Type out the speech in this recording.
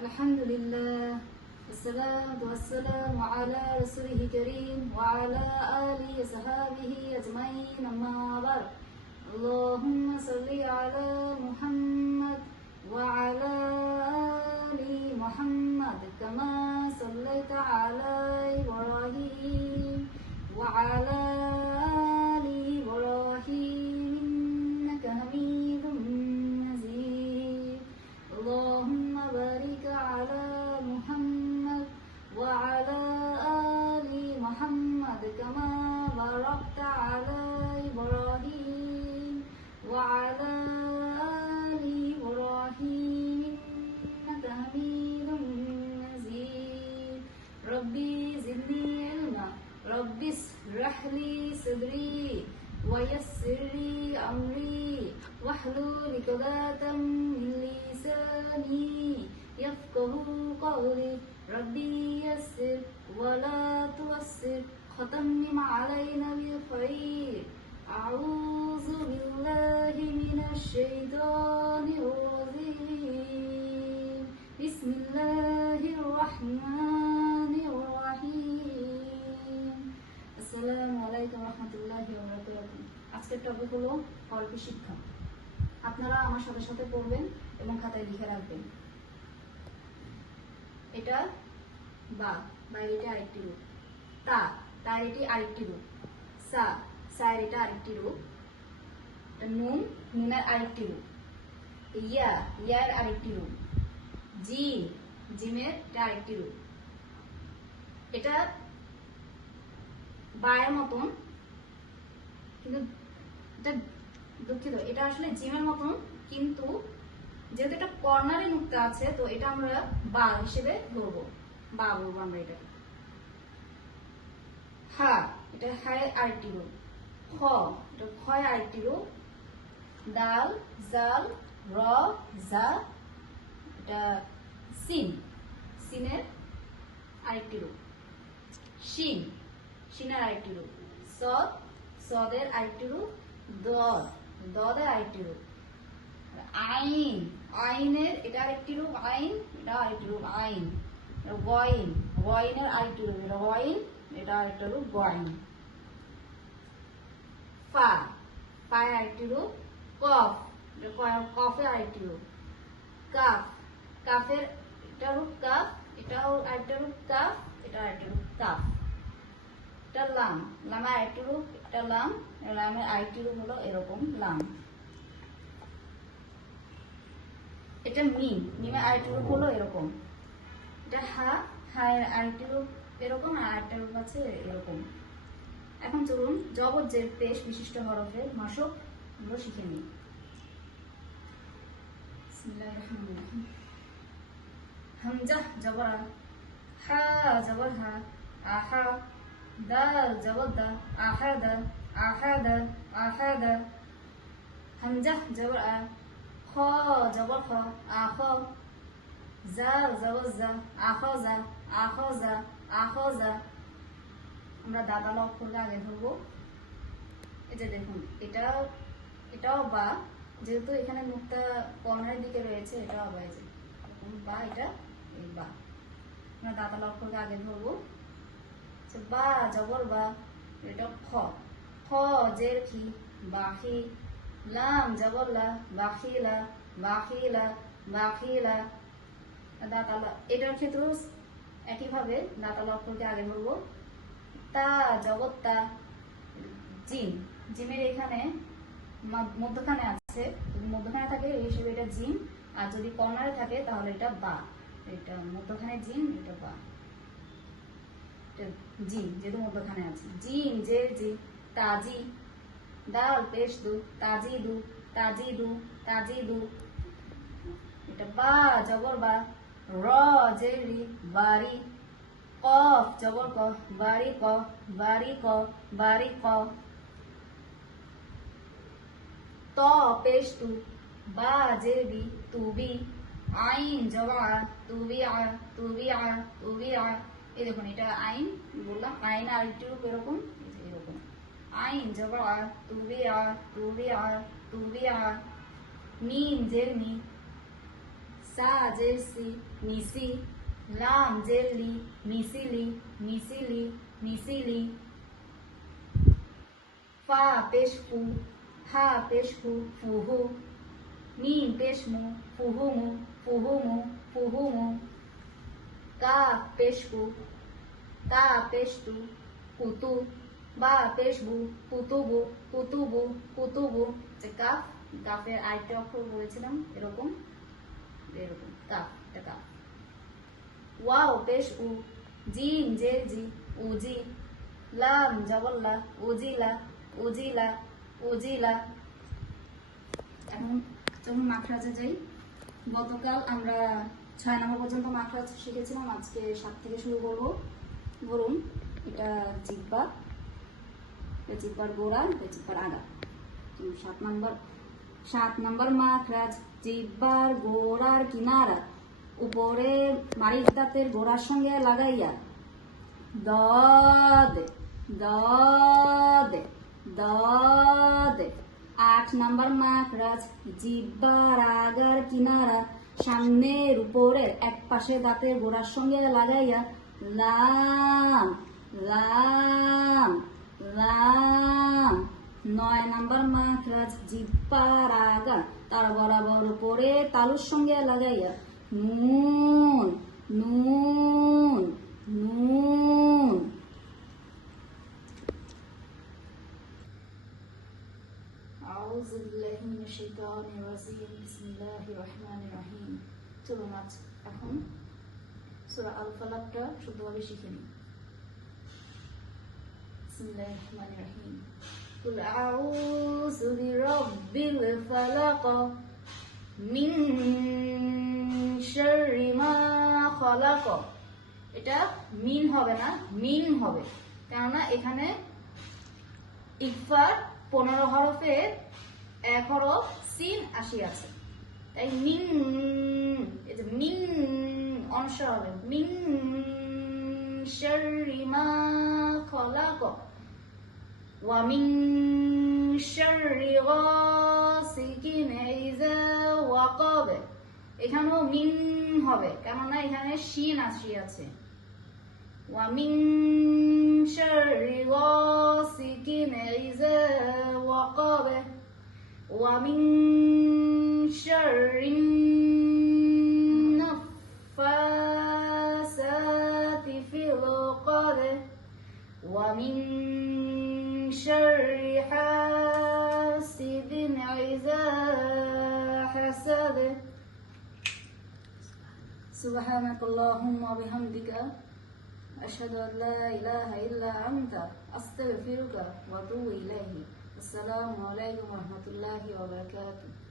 আলহামদুলিল্লাহ والصلاة والسلام على رسوله الكريم وعلى آله وصحبه أجمعين أما بعد اللهم صل على محمد وعلى آل محمد كما صليت على إبراهيم وعلى آل إبراهيم إنك حميد مجيد اللهم بارك على محمد وعلى آل محمد كما باركت على إبراهيم وعلى آل إبراهيم إنك حميد مجيد ربي زدني علما ربي اشرح لي صدري ويسر لي أمري واحلل عقدة من لساني يفقه قولي ربي يسر ولا تعسر ختم علينا بالخير أعوذ بالله من الشيطان الرجيم بسم الله الرحمن الرحيم আসসালামু আলাইকুম রহমতুল্লাহি ওয়া বারাকাতুহু। আজকের টপিক হলো গল্প শিক্ষা। আপনারা আমার সাথে সাথে পড়বেন এবং খাতায় লিখে রাখবেন। এটা বা এটা আরেকটি রূপ। তা তার এটি আরেকটি রূপ। সা সায়ের এটা আরেকটি রূপ। নুন নুনের আরেকটি রূপ। ইয়া ইয়ার আরেকটি রূপ। জিম জিমের এটা আরেকটি রূপ। এটা বায়ের মতন, কিন্তু এটা দুঃখিত, এটা আসলে জিমের মতন, কিন্তু যেহেতু এটা কর্নারে নুক্তা আছে তো এটা আমরা বা হিসেবে ধরবো, বা বলবো আমরা এটা। হা এটা হায়ের আরেকটি রূপ। খ এটা খয় আরেকটি রূপ। দাল জাল র জা এটা সিন সিনের আরেকটি রূপ। শিন শিনের আরেকটি রূপ। সদ সদের আরেকটি রূপ। দদ দদের আরেকটি রূপ। আইন আইনের এটা আরেকটি রূপ। আইন এটা আরেকটি রূপ। আইন গয়ন গয়নের আরেকটি রূপ। এটা গয়ন এটা আরেকটা রূপ। গয়ন। ফা ফায়ের আরেকটি রূপ। কফ কফের আরেকটি রূপ। কাফ কাফের এটা রূপ কাফ, এটাও আরেকটা রূপ কাফ, এটা আরেকটা রূপ কাফ। এটা লাম লামের আরেকটি রূপ। এটা লাম লামের আরেকটি রূপ হলো এরকম লাম। এটা মিম মিমের আরেকটি রূপ হলো এরকম। এটা হা হায়ের আরেকটি রূপ এরকম, আর আরেকটা রূপ আছে এরকম। এখন চলুন জবর জের পেশ বিশিষ্ট হরফের মাসক গুলো শিখে নিই। বিসমিল্লাহির রহমানির রহিম। হামজা জবর হা জবর হা আহা দাল জবর দা আহাদা আহাদা আহাদা। হামজা জবর আ খ জবর খ আখ জাল জবর জা আখজা আখজা আখজা। আমরা দাদাল অক্ষরকে আগে ধরবো। এই যে দেখুন এটাও বা, যেহেতু এখানে মুখটা কর্নারের দিকে রয়েছে এটাও বা, এই যে বা এটা এই বা। আমরা দাদাল অক্ষরকে আগে ধরবো। বা জবর বা এটা খ খ জের কি বাখি লাম জবর লা বাখিলা বাখিলা বাখিলা। দাতালা এটার ক্ষেত্রেও একইভাবে দাতাল অক্ষরকে আগে ধরবো। তা জবর তা জিম জিমের এখানে মধ্যখানে আছে, যদি মধ্যখানে থাকে এই হিসেবে এটা জিম, আর যদি কর্নারে থাকে তাহলে এটা বা। এটা মধ্যখানে জিম এটা বা। জিম যেহেতু মধ্যখানে আছে। জিম জের জি তাজি দাল পেশ দু তাজিদু তাজিদু তাজিদু। এটা বা জবর বা র জের রি বারি কফ জবর ক বারি ক বারি ক বারি ক। ত পেশ তু বা জের বি তুবি আইন জবর আ তুবি আ তুবি আ তুবি আ। এই দেখুন এটা আইন বললাম, আইন আরেকটি রূপ এরকম এরকম। আইন জবর আ তুবি আ তুবি আ তুবি আ। মিম জের মি সা জের সি মিসি, লাম জের লি মিসিলি মিসিলি মিসিলি, ফা পেশ ফু হা পেশ ফু ফুহু, মিম পেশ মু ফুহুমু ফুহুমু ফুহুমু, কাফ পেশ ফু তা পেশ তু কুতু, বা পেশ বু কুতুবু কুতুবু কুতুবু। যে কাফ, কাফের আরেকটা অক্ষর বলেছিলাম এরকম এরকম কাফ, এটা কাফ। ওয়াও পেশ উ, জিম জের জি উজি, লাম জবল্লা উজিলা উজিলা উজিলা। এখন যখন মাখরাজে যাই, গতকাল আমরা 6 নম্বর পর্যন্ত মাখরাজ শিখেছিলাম, আজকে 7 থেকে শুরু করবো। ধরুন এটা জিহ্বা, এটা জিহ্বার গোড়া, এটা জিহ্বার আগা। 7 নম্বর মাখরাজ, জিহ্বার গোড়ার কিনারা উপরে মাড়ির দাঁতের গোড়ার সঙ্গে লাগাইয়া দদ দদ দদ। 8 নম্বর মাখরাজ, জিহ্বার আগার কিনারা সামনের উপরের এক পাশে দাঁতের গোড়ার সঙ্গে লাগাইয়া লাম লাম লাম। 9 নম্বর মাখরাজ, জিহ্বার আগা তার বরাবর উপরে তালুর সঙ্গে লাগাইয়া নুন নুন নুন। আউযু বিল্লাহি মিনাশ শাইতানির রাজিম, বিসমিল্লাহির রহমানির রহিম। চলুন আজ এখন সূরা আল ফালাকটা শুদ্ধভাবে শিখে নিই। বিসমিল্লাহির রহমানির রহিম। কুল আউযু বিরাব্বিল ফালাক মিন শাররি মা খালাক। এটা মিন হবে না, মিন হবে, কেননা এখানে ইকফার 15 হরফের 1 হরফ সিন আসিয়াছে, তাই মিন, এই যে মিন অনস্বর হবে, মিন শাররি মা খালাক ওয়া মিন শাররি গাসিকিন ইযা ওয়াকাব। এখানেও মিন হবে, কেননা এখানে শিন আসিয়াছে। ওয়া মিন শাররি গাসিকিন ইযা ওয়াকাব ওয়া মিন শাররি নাফাসাতি ফিল উকাদ ওয়া মিন শাররি হাসিদিন ইযা হাসাদ। সুবহানাকাল্লাহুম্মা ওয়া বিহামদিকা আশহাদু আল লা ইলাহা ইল্লা আনতা আস্তাগফিরুকা ওয়া আতুবু ইলাইহি। আসসালামু আলাইকুম ওয়া রাহমাতুল্লাহি ওয়া বারাকাতুহু।